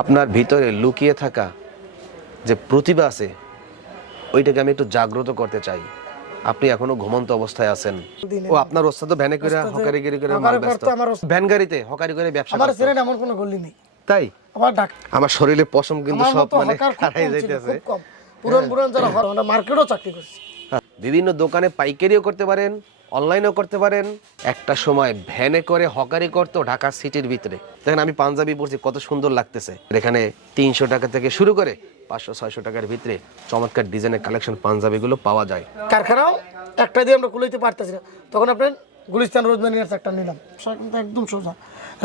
আপনার ভিতরে লুকিয়ে থাকা যে প্রতিভা আছে ওইটাকে আমি একটু জাগ্রত করতে চাই। আপনি এখনো ঘুমন্ত অবস্থায় আছেন। ও আপনার ওস্তাদ তো ভ্যানে করে হকারিগিরি করে মাল ব্যস্ত, ভ্যান গাড়িতে হকারি করে ব্যবসা আমার করতো। ছেলের এমন কোনো গল্লি নেই। তাই আমার ডাক আমার শরীরে পশম কিন্তু আমার সব মতো মানে হকার খুব হারাই কম ছিল, যাইতেছে। খুব কম। পুরান যারা হর আমরা মার্কেটও চাকরি করছি। বিভিন্ন দোকানে পাইকারিও করতে পারেন, অনলাইনেও করতে পারেন। একটা সময় ভ্যানে করে হকারি করতো ঢাকা সিটির ভিতরে। দেখেন আমি পাঞ্জাবি পরছি, কত সুন্দর লাগতেছে। এখানে 300 টাকা থেকে শুরু করে 500-600 টাকার ভিতরে চমৎকার ডিজাইনের কালেকশন পাঞ্জাবিগুলো পাওয়া যায়। কারখানাও একটা দিয়ে আমরা খুলাইতে পারতেছি না, তখন আপনার গুলিস্তান রোজমানিয়ার একটা নিলাম। কিন্তু একদম সোজা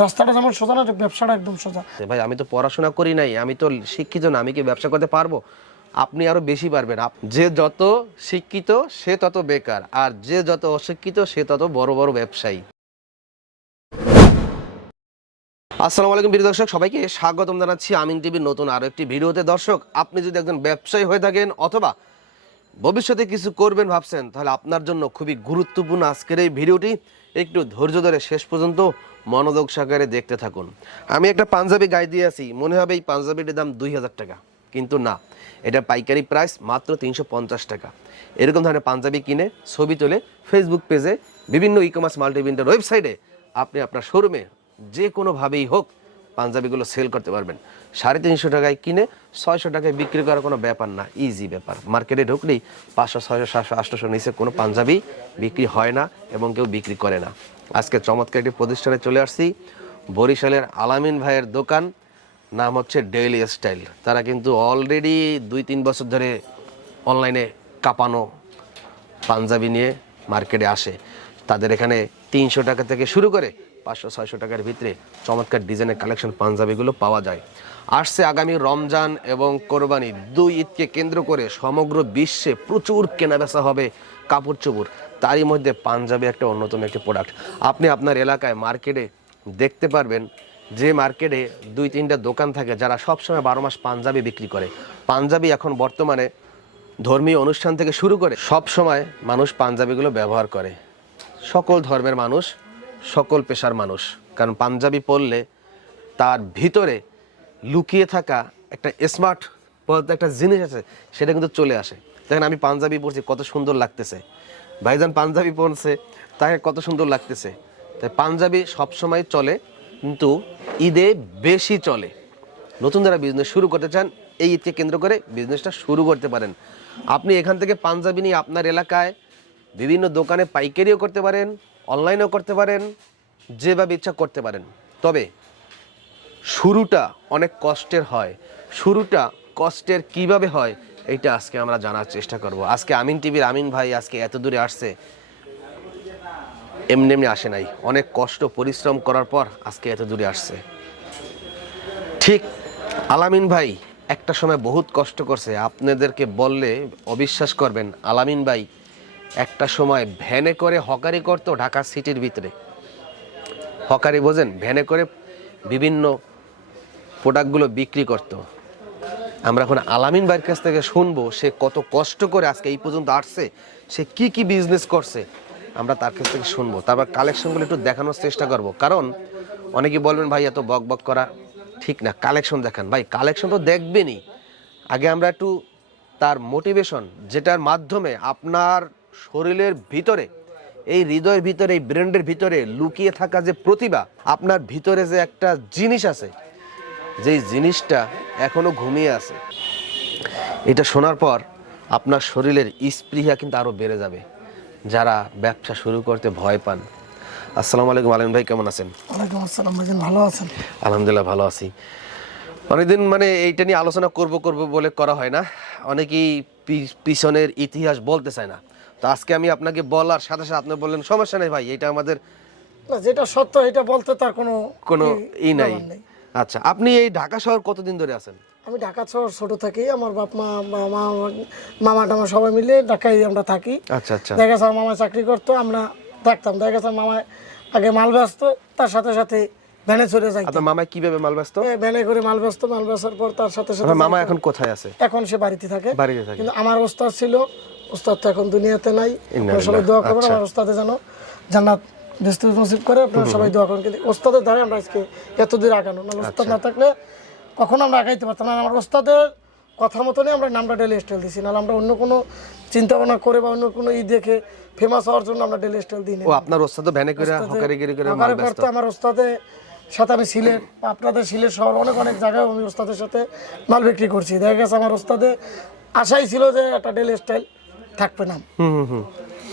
রাস্তাটা, যেমন সোজা না, ব্যবসাটা একদম সোজা। ভাই আমি তো পড়াশোনা করি নাই, আমি তো শিক্ষিত না, আমি কি ব্যবসা করতে পারবো? আপনি আরো বেশি পারবেন। যে যত শিক্ষিত সে তত বেকার, আর যে যত অশিক্ষিত সে তত বড় বড় ব্যবসায়ী। আসসালামু আলাইকুম প্রিয় দর্শক, সবাইকে স্বাগতম জানাচ্ছি আমিন টিভির নতুন আরো একটি ভিডিওতে। দর্শক, আপনি যদি একজন ব্যবসায়ী হয়ে থাকেন অথবা ভবিষ্যতে কিছু করবেন ভাবছেন, তাহলে আপনার জন্য খুবই গুরুত্বপূর্ণ আজকের এই ভিডিওটি। একটু ধৈর্য ধরে শেষ পর্যন্ত মনোযোগ সহকারে দেখতে থাকুন। আমি একটা পাঞ্জাবি গায়ে দিয়ে আছি, মনে হবে এই পাঞ্জাবিটির দাম 2000 টাকা, কিন্তু না, এটা পাইকারি প্রাইস মাত্র 350 টাকা। এরকম ধরনের পাঞ্জাবি কিনে ছবি তুলে ফেসবুক পেজে, বিভিন্ন ই কমার্স মাল্টিমিডিয়ার ওয়েবসাইটে আপনি আপনার শোরুমে যে কোনোভাবেই হোক পাঞ্জাবিগুলো সেল করতে পারবেন। 350 টাকায় কিনে 600 টাকায় বিক্রি করার কোনো ব্যাপার না, ইজি ব্যাপার। মার্কেটে ঢুকলেই 500, 600, 700, 800 নিচে কোনো পাঞ্জাবি বিক্রি হয় না এবং কেউ বিক্রি করে না। আজকে চমৎকার একটি প্রতিষ্ঠানে চলে আসছি, বরিশালের আলামিন ভাইয়ের দোকান, নাম হচ্ছে ডেইলি স্টাইল। তারা কিন্তু অলরেডি 2-3 বছর ধরে অনলাইনে কাঁপানো পাঞ্জাবি নিয়ে মার্কেটে আসে। তাদের এখানে 300 টাকা থেকে শুরু করে 500-600 টাকার ভিতরে চমৎকার ডিজাইনের কালেকশন পাঞ্জাবিগুলো পাওয়া যায়। আসছে আগামী রমজান এবং কোরবানি, 2 ঈদকে কেন্দ্র করে সমগ্র বিশ্বে প্রচুর কেনাবেচা হবে কাপড় চোপড়, তারই মধ্যে পাঞ্জাবি একটা অন্যতম একটি প্রোডাক্ট। আপনি আপনার এলাকায় মার্কেটে দেখতে পারবেন যে মার্কেটে 2-3টা দোকান থাকে যারা সবসময় 12 মাস পাঞ্জাবি বিক্রি করে। পাঞ্জাবি এখন বর্তমানে ধর্মীয় অনুষ্ঠান থেকে শুরু করে সব সময় মানুষ পাঞ্জাবিগুলো ব্যবহার করে, সকল ধর্মের মানুষ, সকল পেশার মানুষ। কারণ পাঞ্জাবি পরলে তার ভিতরে লুকিয়ে থাকা একটা স্মার্ট বলতে একটা জিনিস আছে, সেটা কিন্তু চলে আসে। দেখেন আমি পাঞ্জাবি পরছি, কত সুন্দর লাগতেছে। ভাইজান পাঞ্জাবি পরছে, তাকে কত সুন্দর লাগতেছে। তাই পাঞ্জাবি সবসময় চলে, কিন্তু ঈদে বেশি চলে। নতুন যারা বিজনেস শুরু করতে চান, এই ঈদকে কেন্দ্র করে বিজনেসটা শুরু করতে পারেন। আপনি এখান থেকে পাঞ্জাবি নিয়ে আপনার এলাকায় বিভিন্ন দোকানে পাইকারিও করতে পারেন, অনলাইনেও করতে পারেন, যেভাবে ইচ্ছা করতে পারেন। তবে শুরুটা অনেক কষ্টের হয়। শুরুটা কষ্টের কিভাবে হয় এইটা আজকে আমরা জানার চেষ্টা করব। আজকে আমিন টিভির আমিন ভাই আজকে এত দূরে আসছে, এমনি এমনি আসে নাই, অনেক কষ্ট পরিশ্রম করার পর আজকে এত দূরে আসছে। ঠিক আলামিন ভাই একটা সময় বহুত কষ্ট করছে, আপনাদেরকে বললে অবিশ্বাস করবেন। আলামিন ভাই একটা সময় ভ্যানে করে হকারি করতো ঢাকা সিটির ভিতরে। হকারি বোঝেন? ভ্যানে করে বিভিন্ন প্রোডাক্টগুলো বিক্রি করতো। আমরা এখন আলামিন ভাইয়ের কাছ থেকে শুনবো সে কত কষ্ট করে আজকে এই পর্যন্ত আসছে, সে কি কি বিজনেস করছে আমরা তার কাছ থেকে শুনবো। তারপর কালেকশনগুলো একটু দেখানোর চেষ্টা করব। কারণ অনেকে বলবেন ভাই এত বক বক করা ঠিক না, কালেকশন দেখান। ভাই কালেকশন তো দেখবেনই, আগে আমরা একটু তার মোটিভেশন, যেটার মাধ্যমে আপনার শরীরের ভিতরে, এই হৃদয়ের ভিতরে, এই ব্রেন্ডের ভিতরে লুকিয়ে থাকা যে প্রতিভা, আপনার ভিতরে যে একটা জিনিস আছে, যেই জিনিসটা এখনো ঘুমিয়ে আছে, এটা শোনার পর আপনার শরীরের স্পৃহা কিন্তু আরো বেড়ে যাবে। যারা ব্যবসা শুরু করতে ভয় পান। আসসালামু আলাইকুম আলিম ভাই, কেমন আছেন? ওয়ালাইকুম আসসালাম ভাইজান, ভালো আছেন? আলহামদুলিল্লাহ ভালো আছি। অনেকদিন মানে এইটা নিয়ে আলোচনা করব বলে করা হয় না, অনেকেই পিছনের ইতিহাস বলতে চায় না। তো আজকে আমি আপনাকে বলার সাথে সাথে আপনি বললেন সমস্যা নেই ভাই, এটা আমাদের না, যেটা সত্য এটা বলতে তার কোনো নাই। আচ্ছা, আপনি এই ঢাকা শহর কতদিন ধরে আছেন? আমি ঢাকা শহর ছোট থেকেই, আমার বাপ মা, মামা টামা সবাই মিলে ঢাকায় আমরা থাকি। আচ্ছা আচ্ছা। দেখা গেছে মামা চাকরি করতো, আমরা দেখতাম। দেখা গেছে মামা আগে মাল ব্যস্ত, তার সাথে সাথে ভ্যানে চলে যাই। আপনার মামা কিভাবে মাল ব্যস্ত? ভ্যানে করে মাল ব্যস্ত, মাল বেচার পর তার সাথে সাথে মামা এখন কোথায় আছে? এখন সে বাড়িতে থাকে। বাড়িতে থাকে। কিন্তু আমার ওস্তাদ ছিল, ওস্তাদ তো এখন দুনিয়াতে নাই। আপনারা সবাই দোয়া করবেন আমার ওস্তাদে যেন জান্নাত নসিব করে। আপনারা সবাই দোয়া করেন। কিন্তু ওস্তাদের দ্বারা আমরা আজকে এত দূর আগানো, মানে ওস্তাদ না থাকলে কখনো আমরা আগাইতে পারতাম না। আমার ওস্তাদের কথা মতনই আমরা নামটা ডেইলি স্টাইল দিছি, নাহলে আমরা অন্য কোনো চিন্তা ভাবনা করে বা অন্য কোনো দেখে ফেমাস হওয়ার জন্য আমরা ডেইলি স্টাইল দিই না। ও আপনার ওস্তাদ ভ্যানে করে হকারিগিরি করে মাল ব্যস্ত। আমার ওস্তাদের সাথে আমি সিলেট, আপনাদের সিলেট শহর অনেক অনেক জায়গায় আমি ওস্তাদের সাথে মাল বিক্রি করছি। দেখা গেছে আমার ওস্তাদের আশাই ছিল যে একটা ডেইলি স্টাইল থাকবে নাম,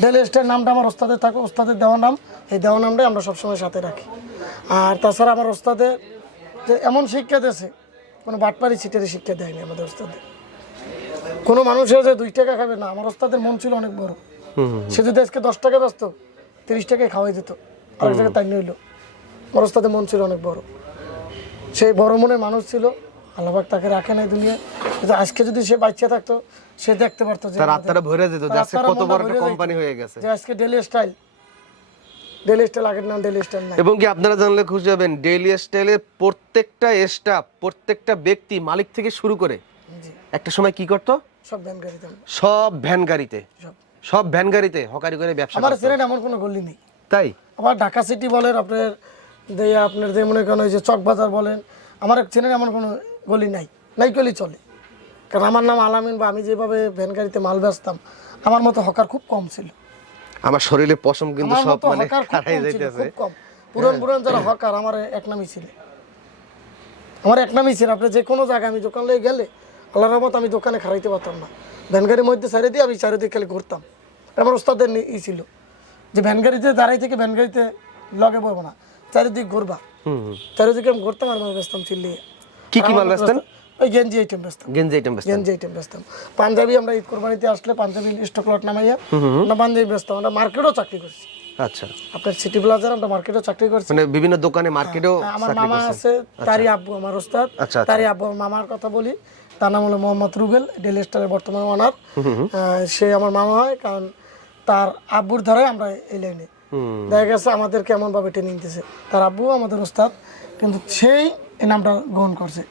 ডেইলি স্টাইল নামটা আমার ওস্তাদের থাকবে, ওস্তাদের দেওয়া নাম, এই দেওয়া নামটাই আমরা সবসময় সাথে রাখি। আর তাছাড়া আমার ওস্তাদের যে এমন শিক্ষা দিয়েছে, কোনো বাটপারি ছিটের শিক্ষা দেয়নি আমাদের ওস্তাদের। কোনো মানুষের যে 2 টাকা খাবে না, আমার ওস্তাদের মন ছিল অনেক বড়। সে যদি আজকে 10 টাকা ব্যস্ত 30 টাকায় খাওয়াই দিত, আরেক জায়গায় তাই নইল। আমার ওস্তাদের মন ছিল অনেক বড়, সেই বড় মনের মানুষ ছিল। আল্লাহ পাক তাকে রাখে নাই দুনিয়ায়, কিন্তু আজকে যদি সে বাচ্চা থাকতো সে দেখতে পারতো যে তার আত্মাটা ভরে যেত যে আজকে কত বড় একটা কোম্পানি হয়ে গেছে, যে আজকে ডেইলি স্টাইল আগের নাম ডেইলি স্টাইল নাই। এবং কি আপনারা জানলে খুশি হবেন, ডেইলি স্টাইলে প্রত্যেকটা স্টাফ, প্রত্যেকটা ব্যক্তি, মালিক থেকে শুরু করে জি, একটা সময় কি করতো, সব ভ্যান গাড়িতে সব ভ্যান গাড়িতে হকারি করে ব্যবসা আমার করতো। সিলেট এমন কোনো গলি নেই। তাই আবার ঢাকা সিটি বলেন, আপনার যে মনে করেন ওই যে চকবাজার বলেন, আমার চেনেন এমন কোনো গলি নাই, নাই গলি চলে। কারণ আমার নাম আলামিন, বা আমি যেভাবে ভ্যান গাড়িতে মাল বেচতাম, আমার মতো হকার খুব কম ছিল। আমার শরীরে পশম কিন্তু আমার সব মতো মানে হকার খুব হারাই কম ছিল, যাইতেছে। খুব কম। পুরান যারা হকার আমার এক নামই ছিল, আমার এক নামই ছিল। আপনি যে কোনো জায়গায় আমি দোকান লেগে গেলে আল্লাহর রহমত আমি দোকানে খারাইতে পারতাম না, ভ্যান গাড়ির মধ্যে ছেড়ে দিয়ে আমি চারিদিকে খালি ঘুরতাম। আমার ওস্তাদের ছিল যে ভ্যান গাড়িতে দাঁড়াই থেকে ভ্যান গাড়িতে লগে বলবো না, চারিদিক ঘুরবা, চারিদিকে আমি ঘুরতাম আর মাল বেচতাম চিল্লিয়ে। কি কি মাল বেচতেন? ওই গেঞ্জি আইটেম বেচতাম, গেঞ্জি আইটেম বেচতেন। পাঞ্জাবি আমরা ঈদ কোরবানিতে আসলে পাঞ্জাবি স্টক লট নামাইয়া আমরা পাঞ্জাবি বেচতাম। আমরা মার্কেটও চাকরি করছি, আচ্ছা, আপনার সিটি প্লাজার আমরা মার্কেটও চাকরি করছি। মানে বিভিন্ন দোকানে মার্কেটেও আমার মামা আছে, তারই আব্বু আমার ওস্তাদ, তারই আব্বু। মামার কথা বলি, তার নাম হলো মোহাম্মদ রুবেল, ডেইলি স্টারের বর্তমান ওনার। সে আমার মামা হয়, কারণ তার আব্বুর ধারে আমরা এই লাইনে। দেখা গেছে আমাদের কেমন ভাবে ট্রেনিং দিয়েছে, তার আব্বু আমাদের ওস্তাদ, কিন্তু সেই এই নামটা গ্রহণ করছে।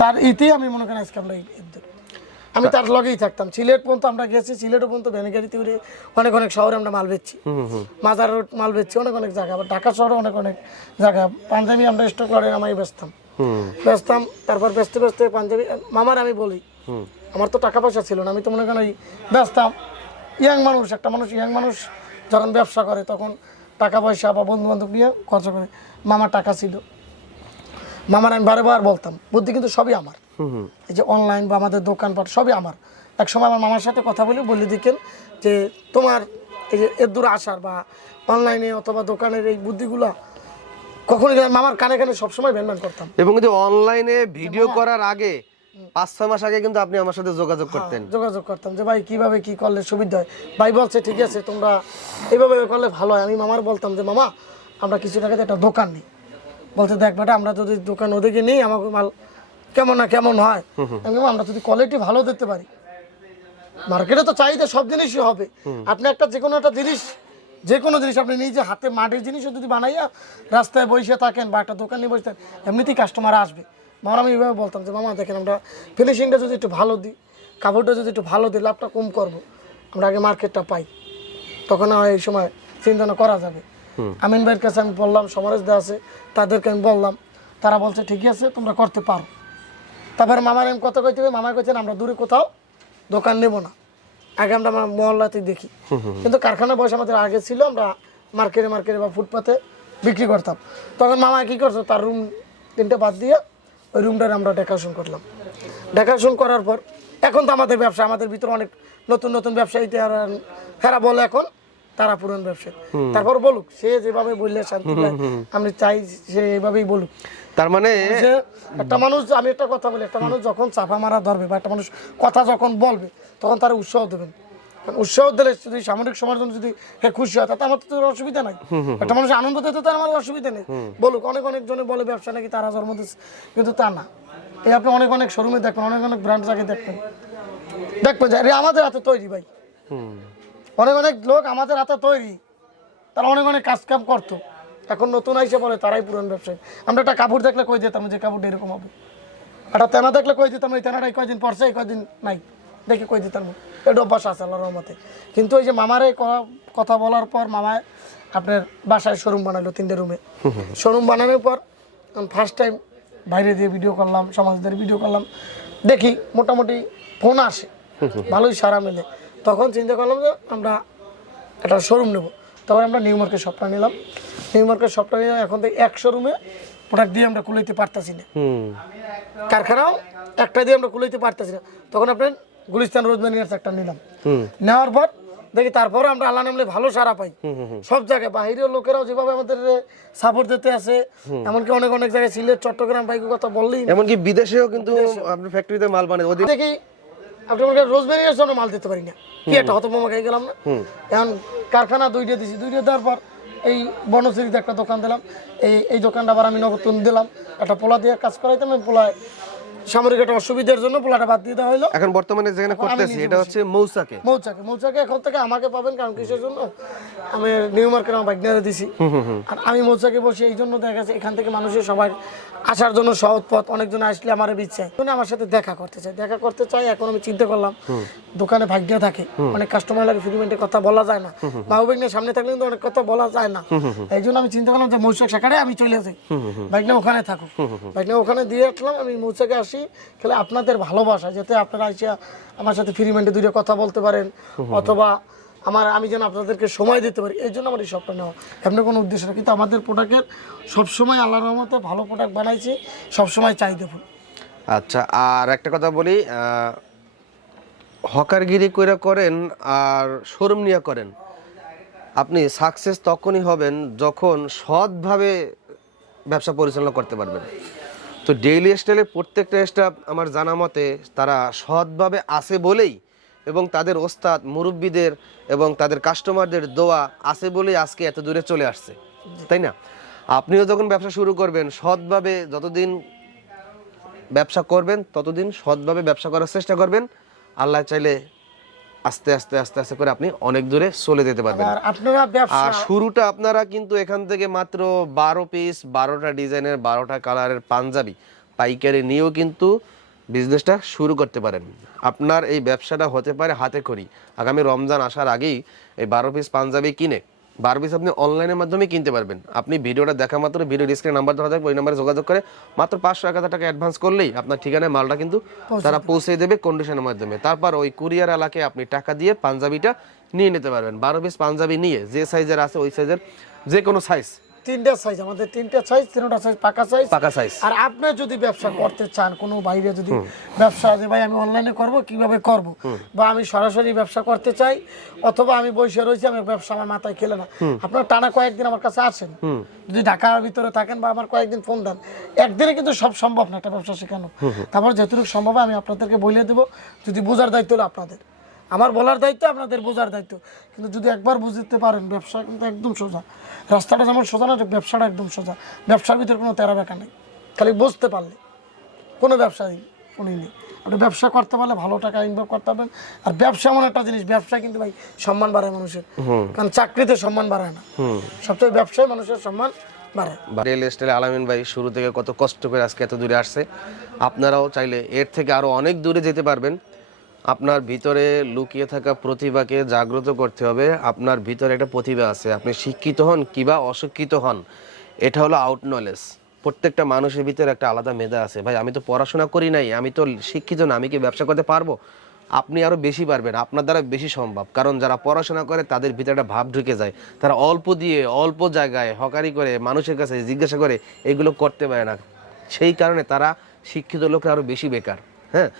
তার ইতি আমি মনে করি আজকে আমরা আমি তার লগেই থাকতাম। সিলেট পর্যন্ত আমরা গেছি, সিলেটও পর্যন্ত ভ্যানগাড়িতে উঠে অনেক অনেক শহরে আমরা মাল বেচছি, মাজার রোড মাল বেচছি, অনেক অনেক জায়গা। আবার ঢাকা শহরে অনেক অনেক জায়গা পাঞ্জাবি আমরা স্টক লড়ে আমায় বেচতাম। তারপর বেচতে পাঞ্জাবি মামার আমি বলি, আমার তো টাকা পয়সা ছিল না, আমি তো মনে করেন বেচতাম। ইয়াং মানুষ যখন ব্যবসা করে তখন টাকা পয়সা বা বন্ধু বান্ধব নিয়ে খরচ করে। মামার টাকা ছিল, মামার আমি বারবার বলতাম, বুদ্ধি কিন্তু সবই আমার। এই যে অনলাইন বা আমাদের দোকানপাট সবই আমার। এক সময় আমার মামার সাথে কথা বলে দেখেন যে তোমার এই যে এর দূর আসার বা অনলাইনে অথবা দোকানের এই বুদ্ধিগুলো কখনই মামার কানে কানে সবসময় ভ্যানম্যান করতাম। এবং কিন্তু অনলাইনে ভিডিও করার আগে 5-6 মাস আগে কিন্তু আপনি আমার সাথে যোগাযোগ করতেন যে ভাই কিভাবে কি করলে সুবিধা হয়। ভাই বলছে ঠিক আছে তোমরা এইভাবে করলে ভালো হয়। আমি মামার বলতাম যে মামা আমরা কিছু টাকাতে একটা দোকান নিই। বলতে দেখ বেটা, আমরা যদি দোকান ওদিকে নিই আমাকে মাল কেমন হয়, আমরা যদি কোয়ালিটি ভালো দিতে পারি, মার্কেটে তো চাহিদা সব জিনিসই হবে। আপনি একটা যে কোনো জিনিস আপনি নিজে হাতে মাটির জিনিসও যদি বানাইয়া রাস্তায় বসে থাকেন বা একটা দোকান নিয়ে বসে থাকেন, এমনিতেই কাস্টমার আসবে। মামার আমি এইভাবে বলতাম যে মামা দেখেন আমরা ফিনিশিংটা যদি একটু ভালো দিই, কাপড়টা যদি একটু ভালো দিই, লাভটা কম করবো, আমরা আগে মার্কেটটা পাই, তখন এই সময় চিন্তা করা যাবে। আমিন ভাইয়ের কাছে আমি বললাম, সমরেশ দা আছে, তাদেরকে আমি বললাম, তারা বলছে ঠিক আছে তোমরা করতে পারো। তারপরে মামার আমি কথা কইতে হবে, মামা কইছেন আমরা দূরে কোথাও দোকান নেব না, আগে আমরা আমার মহল্লাতে দেখি। কিন্তু কারখানা বয়স আমাদের আগে ছিল, আমরা মার্কেটে বা ফুটপাতে বিক্রি করতাম। তখন মামা কি করছো, তার রুম 3টে বাদ দিয়ে ওই রুমটার আমরা ডেকোরেশন করলাম। ডেকোরেশন করার পর এখন তো আমাদের ব্যবসা, আমাদের ভিতরে অনেক নতুন ব্যবসায়ীতে হেরা বলে এখন তারা পুরান ব্যবসায়ী। তারপর বলুক, সে যেভাবে বললে শান্তি পায়, আমি চাই সে এইভাবেই বলুক। তার মানে একটা মানুষ, আমি একটা কথা বলি, একটা মানুষ যখন চাপা মারা ধরবে বা একটা মানুষ কথা যখন বলবে তখন তারা উৎসাহ দেবেন। উৎসাহ দিলে যদি সামরিক সমাজ যদি খুশি হয় তাতে আমার তো অসুবিধা নাই। একটা মানুষ আনন্দ দিতে তার আমার অসুবিধা নেই, বলুক। অনেক জনে বলে ব্যবসা নাকি তারা জন্ম দিচ্ছে, কিন্তু তা না। এই আপনি অনেক শোরুমে দেখবেন, অনেক ব্র্যান্ড জায়গায় দেখবেন যে আমাদের হাতে তৈরি ভাই। অনেক লোক আমাদের হাতে তৈরি, তারা অনেক কাজ কাম করতো, এখন নতুন আইসে বলে তারাই পুরান ব্যবসায়ী। আমরা একটা কাপড় দেখলে কই দিতাম যে কাপড়টা এরকম হবে, একটা তেনা দেখলে কই দিতাম এই তেনাটাই কয়দিন পরছে, কয়দিন নাই দেখে কই দিতাম। এটা অভ্যাস আছে আল্লাহর রহমতে। কিন্তু ওই যে মামারে কথা বলার পর মামায় আপনার বাসায় শোরুম বানাইলো 3টে রুমে। শোরুম বানানোর পর ফার্স্ট টাইম বাইরে দিয়ে ভিডিও করলাম, সমাজদের ভিডিও করলাম, দেখি মোটামুটি ফোন আসে, ভালোই সারা মেলে। তখন চিন্তা করলাম যে আমরা একটা শোরুম নেব। তখন আমরা নিউ মার্কেট শপটা নিলাম। নিউ মার্কেট শপটা নিয়ে এখন থেকে এক শোরুমে প্রোডাক্ট দিয়ে আমরা কুলাইতে পারতাছি না, কারখানাও একটা দিয়ে আমরা কুলাইতে পারতাছি না। তখন আপনার গুলিস্তান রোজমেরিয়ার্স একটা নিলাম। নেওয়ার পর দেখি তারপরে আমরা আল্লাহ নামলে ভালো সারা পাই সব জায়গায়। বাহিরের লোকেরাও যেভাবে আমাদের সাপোর্ট দিতে আছে, এমনকি অনেক অনেক জায়গায় সিলেট, চট্টগ্রাম বাইকের কথা বললেই, এমনকি বিদেশেও কিন্তু আপনার ফ্যাক্টরিতে মাল বানায়। দেখি আপনি আমাকে রোজমেরিয়ার্স জন্য মাল দিতে পারি না, কি একটা হতভম্ব খেয়ে গেলাম না। এখন কারখানা 2টা দিছি, 2টা দেওয়ার পর এই বনশ্রীতে একটা দোকান দিলাম। এই দোকানটা আবার আমি নতুন দিলাম, একটা পোলা দিয়ে কাজ করাইতাম। আমি পোলায় সামরিক একটা অসুবিধার জন্য পোলাটা বাদ দিয়ে দেওয়া হলো। এখন বর্তমানে যেখানে করতেছি এটা হচ্ছে মৌচাকে। মৌচাকে এখন থেকে আমাকে পাবেন, কারণ কিসের জন্য আমি নিউ মার্কেট আমার বাইক নিয়ে দিছি। আর আমি মৌচাকে বসে এই জন্য দেখা গেছে এখান থেকে মানুষের সবাই আসার জন্য সহজ পথ। অনেকজন আসলে আমার ইচ্ছা আমার সাথে দেখা করতে চাই। এখন আমি চিন্তা করলাম দোকানে ভাগ্য থাকে, অনেক কাস্টমার লাগে, ফ্রিমেন্টের কথা বলা যায় না, বাবু বাইক নিয়ে সামনে থাকলে কিন্তু অনেক কথা বলা যায় না। এই জন্য আমি চিন্তা করলাম যে মৌচাক শাখারে আমি চলে যাই, বাইক নিয়ে ওখানে থাকুক। বাইক নিয়ে ওখানে দিয়ে আসলাম, আমি মৌচাকে আসি। খেলে আপনাদের ভালোবাসা যাতে আপনারা এসে আমার সাথে ফ্রিমেন্টে 2টা কথা বলতে পারেন, অথবা আমি যেন আপনাদেরকে সময় দিতে পারি, এই জন্য আমার এই শপটা নেওয়া। এমনি কোনো উদ্দেশ্য না, কিন্তু আমাদের প্রোডাক্টের সবসময় আল্লাহর রহমতে ভালো প্রোডাক্ট বানাইছি, সবসময় চাহিদাফুল। আচ্ছা, আর একটা কথা বলি, হকারগিরি করে করেন আর শোরুম নিয়ে করেন, আপনি সাকসেস তখনই হবেন যখন সৎভাবে ব্যবসা পরিচালনা করতে পারবেন। তো ডেইলি স্টাইলের প্রত্যেকটা স্টাফ আমার জানা মতে তারা সৎভাবে আছে বলেই, এবং তাদের ওস্তাদ মুরব্বীদের এবং তাদের কাস্টমারদের দোয়া আছে বলেই আজকে এত দূরে চলে আসছে, তাই না? আপনিও যখন ব্যবসা শুরু করবেন, সৎভাবে যতদিন ব্যবসা করবেন ততদিন সৎভাবে ব্যবসা করার চেষ্টা করবেন। আল্লাহ চাইলে আস্তে আস্তে আস্তে আস্তে করে আপনি অনেক দূরে চলে যেতে পারবেন। আর শুরুটা আপনারা কিন্তু এখান থেকে মাত্র 12 পিস 12টা ডিজাইনের 12টা কালারের পাঞ্জাবি পাইকারি নিয়েও কিন্তু বিজনেসটা শুরু করতে পারেন। আপনার এই ব্যবসাটা হতে পারে হাতে খড়ি। আগামী রমজান আসার আগেই এই 12 পিস পাঞ্জাবি কিনে 12 পিস আপনি অনলাইনের মাধ্যমে কিনতে পারবেন। আপনি ভিডিওটা দেখা মাত্র ভিডিও স্ক্রিনে নাম্বার দেওয়া থাকবে, ওই নাম্বারে যোগাযোগ করে মাত্র 500-1000 টাকা অ্যাডভান্স করলেই আপনার ঠিকানায় মালটা কিন্তু তারা পৌঁছে দেবে কন্ডিশনের মাধ্যমে। তারপর ওই কুরিয়ার এলাকায় আপনি টাকা দিয়ে পাঞ্জাবিটা নিয়ে নিতে পারবেন। 12 পিস পাঞ্জাবি নিয়ে যে সাইজের আছে ওই সাইজের যে কোনো সাইজ, 3টা সাইজ, আমাদের 3টা সাইজ, 3টা সাইজ পাকা সাইজ। আর আপনি যদি ব্যবসা করতে চান, কোনো বাইরে যদি ব্যবসা যে ভাই আমি অনলাইনে করব, কিভাবে করব, বা আমি সরাসরি ব্যবসা করতে চাই, অথবা আমি বসে রয়েছি, আমি ব্যবসা আমার মাথায় খেলে না, আপনারা টানা কয়েকদিন আমার কাছে আসেন, যদি ঢাকার ভিতরে থাকেন, বা আমার কয়েকদিন ফোন দেন। একদিনে কিন্তু সব সম্ভব না একটা ব্যবসা শেখানো। তারপর যতটুকু সম্ভব আমি আপনাদেরকে বলে দেবো। যদি বোঝার দায়িত্ব হলো আপনাদের, আমার বলার দায়িত্ব, আপনাদের বোঝার দায়িত্ব। কিন্তু যদি একবার বুঝতে পারেন, ব্যবসা কিন্তু একদম সোজা। রাস্তাটা যেমন সোজা না, ব্যবসাটা একদম সোজা। ব্যবসার ভিতরে কোনো তেরা বেকা নেই, খালি বুঝতে পারলে কোনো ব্যবসায়ী উনি নেই। আপনি ব্যবসা করতে পারলে ভালো টাকা ইনভেস্ট করতে পারবেন। আর ব্যবসা এমন একটা জিনিস, ব্যবসা কিন্তু ভাই সম্মান বাড়ায় মানুষের, কারণ চাকরিতে সম্মান বাড়ায় না, সবচেয়ে ব্যবসায় মানুষের সম্মান বাড়ায়। রিয়েল এস্টেটে আলামিন ভাই শুরু থেকে কত কষ্ট করে আজকে এত দূরে আসছে। আপনারাও চাইলে এর থেকে আরো অনেক দূরে যেতে পারবেন। আপনার ভিতরে লুকিয়ে থাকা প্রতিভাকে জাগ্রত করতে হবে। আপনার ভিতরে একটা প্রতিভা আছে, আপনি শিক্ষিত হন কিংবা অশিক্ষিত হন, এটা হলো আউট নলেজ। প্রত্যেকটা মানুষের ভিতরে একটা আলাদা মেধা আছে। ভাই আমি তো পড়াশোনা করি নাই, আমি তো শিক্ষিত না, আমি কি ব্যবসা করতে পারবো? আপনি আরো বেশি পারবেন, আপনার দ্বারা বেশি সম্ভব। কারণ যারা পড়াশোনা করে তাদের ভিতরে একটা ভাব ঢুকে যায়, তারা অল্প দিয়ে অল্প জায়গায় হকারি করে মানুষের কাছে জিজ্ঞাসা করে এগুলো করতে পারে না। সেই কারণে তারা শিক্ষিত লোকের আরো বেশি বেকার। হ্যাঁ,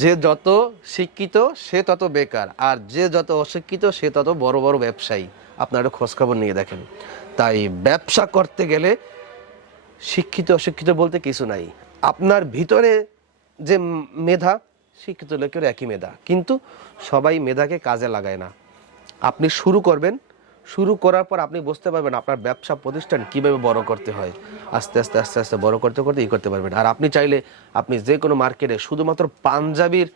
যে যত শিক্ষিত সে তত বেকার, আর যে যত অশিক্ষিত সে তত বড় বড় ব্যবসায়ী। আপনারা খোঁজখবর নিয়ে দেখেন। তাই ব্যবসা করতে গেলে শিক্ষিত অশিক্ষিত বলতে কিছু নাই। আপনার ভিতরে যে মেধা, শিক্ষিত লোকের একই মেধা, কিন্তু সবাই মেধাকে কাজে লাগায় না। আপনি শুরু করবেন, শুরু করার পর আপনি বুঝতে পারবেন আপনার ব্যবসা প্রতিষ্ঠান কিভাবে বড় করতে হয়। আস্তে আস্তে আস্তে আস্তে বড় করতে করতে করতে পারবেন। আর আপনি চাইলে আপনি যে কোনো মার্কেটে শুধুমাত্র পাঞ্জাবির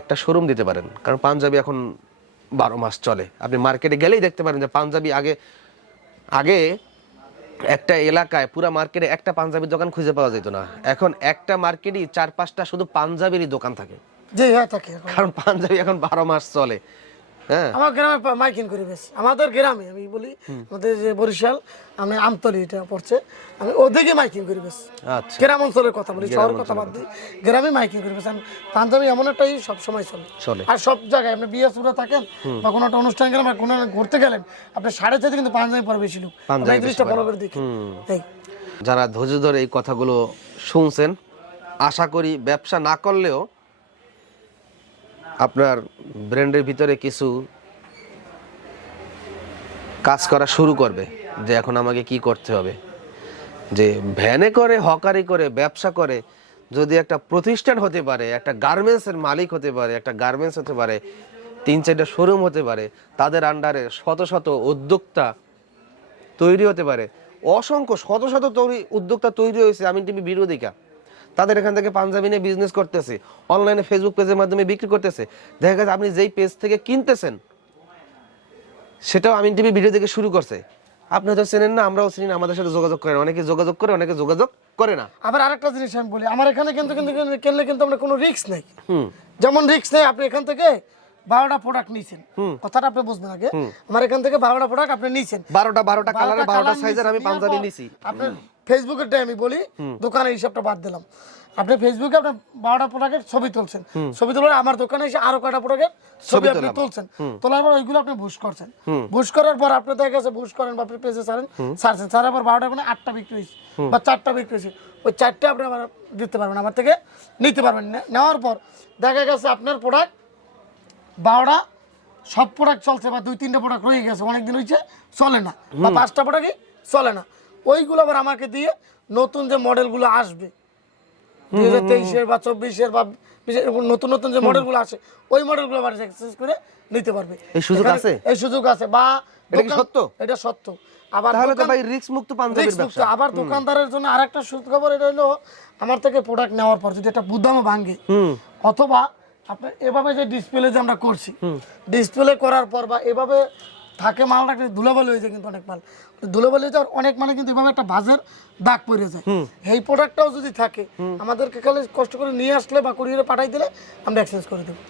একটা শোরুম দিতে পারেন, কারণ পাঞ্জাবি এখন 12 মাস চলে। আপনি মার্কেটে গেলেই দেখতে পারেন যে পাঞ্জাবি আগে একটা এলাকায় পুরো মার্কেটে একটা পাঞ্জাবির দোকান খুঁজে পাওয়া যেত না। এখন একটা মার্কেটই 4-5টা শুধু পাঞ্জাবিরই দোকান থাকে। জি হ্যাঁ থাকে, কারণ পাঞ্জাবি এখন 12 মাস চলে। হ্যাঁ আমার গ্রামে মাইকিং করি বেশ, আমাদের গ্রামে আমি বলি, আমাদের যে বরিশাল আমি আমতলি এটা পড়ছে, আমি ওদিকে মাইকিং করি বেশ। আচ্ছা গ্রাম অঞ্চলের কথা বলি, শহরের কথা বাদ দিই, গ্রামে মাইকিং করি বেশ। আমি পাঞ্জাবি এমন একটাই সবসময় চলে। আর সব জায়গায় আপনি বিয়ে সুরে থাকেন বা কোনো একটা অনুষ্ঠান গেলেন বা কোনো ঘুরতে গেলেন, আপনি 4.5 কিন্তু পাঞ্জাবি পরে বেশি লোক, এই জিনিসটা ফলো করে দেখি। যারা ধৈর্য ধরে এই কথাগুলো শুনছেন, আশা করি ব্যবসা না করলেও আপনার ব্র্যান্ডের ভিতরে কিছু কাজ করা শুরু করবে, যে এখন আমাকে কি করতে হবে। যে ভ্যানে করে হকারি করে ব্যবসা করে যদি একটা প্রতিষ্ঠান হতে পারে, একটা গার্মেন্টসের মালিক হতে পারে, একটা গার্মেন্টস হতে পারে, 3-4টা শোরুম হতে পারে, তাদের আন্ডারে শত শত উদ্যোক্তা তৈরি হতে পারে, অসংখ্য শত শত উদ্যোক্তা তৈরি হয়েছে আমিন টিভি ভিডিও দেখা। তাদের এখান থেকে পাঞ্জাবি নিয়ে বিজনেস করতেছে, অনলাইনে ফেসবুক পেজের মাধ্যমে বিক্রি করতেছে। দেখা গেছে আপনি যেই পেজ থেকে কিনতেছেন সেটাও আমিন টিভি ভিডিও থেকে শুরু করছে। আপনি হয়তো চেনেন না, আমরাও চিনি না, আমাদের সাথে যোগাযোগ করেন, অনেকে যোগাযোগ করে, অনেকে যোগাযোগ করে না। আবার আরেকটা জিনিস আমি বলি, আমার এখানে কিন্তু কিনলে কিন্তু আমরা কোনো রিস্ক নেই। যেমন রিস্ক নেই, আপনি এখান থেকে 12টা প্রোডাক্ট নিয়েছেন, কথাটা আপনি বুঝবেন আগে। আমার এখান থেকে 12টা প্রোডাক্ট আপনি নিয়েছেন, 12টা কালারে 12টা সাইজের আমি পাঞ্জাবি নিছি। আপনি ফেসবুকেরটাই আমি বলি, দোকানের হিসাবটা বাদ দিলাম। আপনি ফেসবুকে আপনার 12টা প্রোডাক্টের ছবি তুলছেন, ছবি তোলার আমার দোকানে এসে আরো কয়টা প্রোডাক্টের ছবি আপনি তুলছেন, তোলার পর ওইগুলো আপনি বুশ করছেন, বুশ করার পর আপনি দেখা গেছে বুশ করেন বা আপনি পেজে ছাড়ছেন, ছাড়ার পর 12টা মানে 8টা বিক্রি হয়েছে বা 4টা বিক্রি হয়েছে, ওই 4টা আপনি আমার দিতে পারবেন, আমার থেকে নিতে পারবেন। নেওয়ার পর দেখা গেছে আপনার প্রোডাক্ট 12টা সব প্রোডাক্ট চলছে বা 2-3টা প্রোডাক্ট রয়ে গেছে, অনেকদিন হয়েছে চলে না, বা 5টা প্রোডাক্টই চলে না, ওইগুলো আবার আমাকে দিয়ে নতুন যে মডেলগুলো আসবে 2023-এর বা 24-এর বা নতুন নতুন যে মডেলগুলো আসে, ওই মডেলগুলো আবার এক্সচেঞ্জ করে নিতে পারবে। এই সুযোগ আছে, এই সুযোগ আছে। বা এটা কি সত্য? এটা সত্য। আবার তাহলে তো ভাই রিস্ক মুক্ত পাঞ্জাবির ব্যবসা। আবার দোকানদারের জন্য আরেকটা সুখবর, এটা হলো আমার থেকে প্রোডাক্ট নেওয়ার পর যদি একটা বুদামও ভাঙে, অথবা আপনার এভাবে যে ডিসপ্লে যে আমরা করছি, ডিসপ্লে করার পর বা এভাবে থাকে মালটা একটা ধুলাবালি হয়ে যায়, কিন্তু অনেক মাল ধুলাবালি হয়ে যায়, অনেক মানে কিন্তু এভাবে একটা বাজের দাগ পড়ে যায়। এই প্রোডাক্টটাও যদি থাকে, আমাদেরকে খালি কষ্ট করে নিয়ে আসলে বা কুরিয়ারে পাঠাই দিলে আমরা এক্সচেঞ্জ করে দেবো।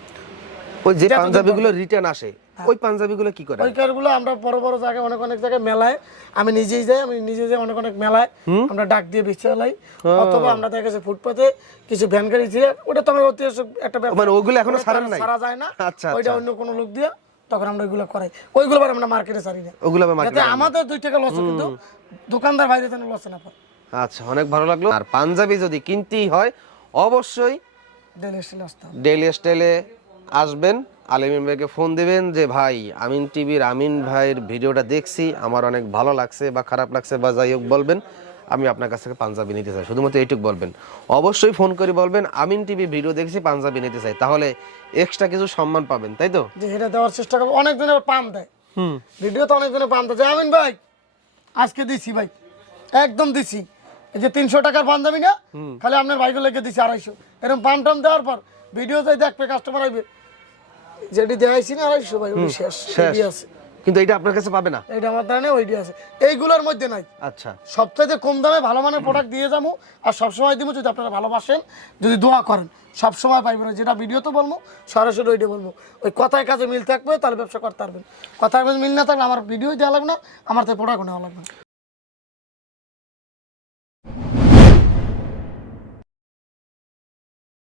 ওই যে পাঞ্জাবিগুলো রিটার্ন আসে, ওই পাঞ্জাবিগুলো কি করে? ওই কারগুলো আমরা বড় বড় জায়গায় অনেক জায়গায় মেলায় আমি নিজে যাই অনেক মেলায় আমরা ডাক দিয়ে বেচে ফেলাই, অথবা আমরা দেখা গেছে ফুটপাতে কিছু ভ্যান গাড়ি দিয়ে, ওটা তো আমরা ঐতিহাসিক একটা ব্যাপার, মানে ওইগুলো এখনো ছাড়া যায় না। আচ্ছা, ওইটা অন্য কোনো লোক দিয়ে তখন আমরা ওইগুলো করাই, ওইগুলো আবার আমরা মার্কেটে ছাড়ি না, ওগুলো আবার মার্কেটে, যাতে আমাদের 2 টাকা লস, কিন্তু দোকানদার বাইরে যেন লস না পায়। আচ্ছা, অনেক ভালো লাগলো। আর পাঞ্জাবি যদি কিনতেই হয় অবশ্যই ডেইলি স্টাইলে আসবেন, আলিমিন ভাইকে ফোন দিবেন যে ভাই আমিন টিভির আমিন ভাইয়ের ভিডিওটা দেখছি, আমার অনেক ভালো লাগছে বা খারাপ লাগছে বা যাই হোক বলবেন, আমি আপনার কাছ থেকে পাঞ্জাবি নিতে চাই, শুধুমাত্র এইটুকু বলবেন। অবশ্যই ফোন করে বলবেন আমিন টিভি ভিডিও দেখছি, পাঞ্জাবি নিতে চাই, তাহলে এক্সট্রা কিছু সম্মান পাবেন, তাই তো? যে এটা দেওয়ার চেষ্টা করবো। অনেক জনের পাম দেয়, ভিডিও তো অনেক জনের পাম দেয়, আমিন ভাই আজকে দিছি ভাই, একদম দিছি, এই যে 300 টাকার পাঞ্জাবি না, খালি আপনার ভাইকে লেগে দিছি 250, এরকম পাম টাম দেওয়ার পর ভিডিও যাই দেখবে কাস্টমার আইবে, যেটি দেখাইছি না 250 ভাই, ওই শেষ আছে, কিন্তু এটা আপনার কাছে পাবে না, এটা আমার দাঁড়ানে ওইটি আছে, এইগুলোর মধ্যে নাই। আচ্ছা, সবচাইতে কম দামে ভালো মানের প্রোডাক্ট দিয়ে যাবো, আর সবসময় দিব, যদি আপনারা ভালোবাসেন, যদি দোয়া করেন, সবসময় পাইবেন। যেটা ভিডিওতে বলবো সরাসরি ওইটা বলবো, ওই কথায় কাজে মিল থাকবে, তাহলে ব্যবসা করতে পারবেন। কথায় কাজে মিল না থাকলে আমার ভিডিও দেওয়া লাগবে না, আমার তো প্রোডাক্ট নেওয়া লাগবে না।